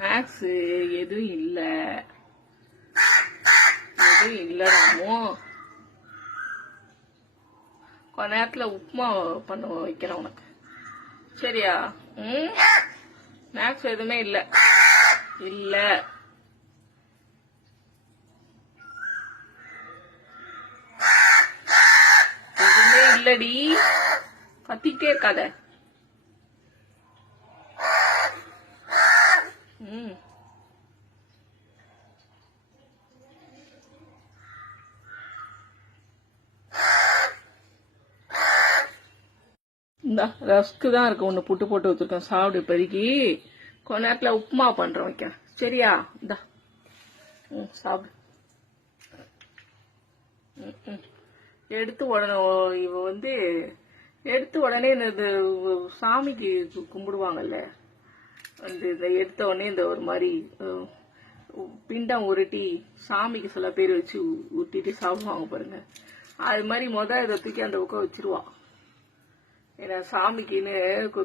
Snacks எதுவும் இல்லடாமோ. கொஞ்ச நேரத்துல உப்புமா பண்ண வைக்கிறேன் உனக்கு, சரியா? ஸ்நாக்ஸ் எதுவுமே இல்ல எதுவுமே இல்லடி, கத்திக்கிட்டே இருக்காத. இந்த ரஸ்க்கு தான் இருக்கு, ஒன்று புட்டு போட்டு வச்சிருக்கேன், சாப்பிடு இப்போதைக்கு. கொஞ்ச நேரத்தில் உப்புமா பண்றேன் வைக்கிறேன், சரியா? இந்தா சாப்பிடு. எடுத்து உடனே இவ எடுத்து உடனே இந்த சாமிக்கு கும்பிடுவாங்கல்ல, இதை எடுத்த உடனே இந்த ஒரு மாதிரி பிண்டம் உருட்டி சாமிக்கு சில பேர் வச்சு உருட்டிட்டு சாப்பிடுவாங்க பாருங்க. அது மாதிரி இதை தூக்கி அந்த பக்கம் வச்சிருவா. ஏன்னா சாமிக்குன்னு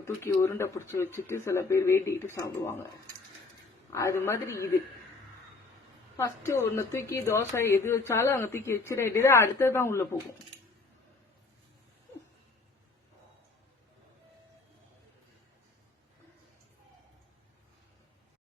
தூக்கி உருண்டை பிடிச்சி வச்சுட்டு சில பேர் வேண்டிக்கிட்டு சாப்பிடுவாங்க. அது மாதிரி இது ஃபர்ஸ்ட் ஒன்னு தூக்கி தோசை எது வச்சாலும் அங்க தூக்கி வச்சிட அடுத்ததான் உள்ள போகும்.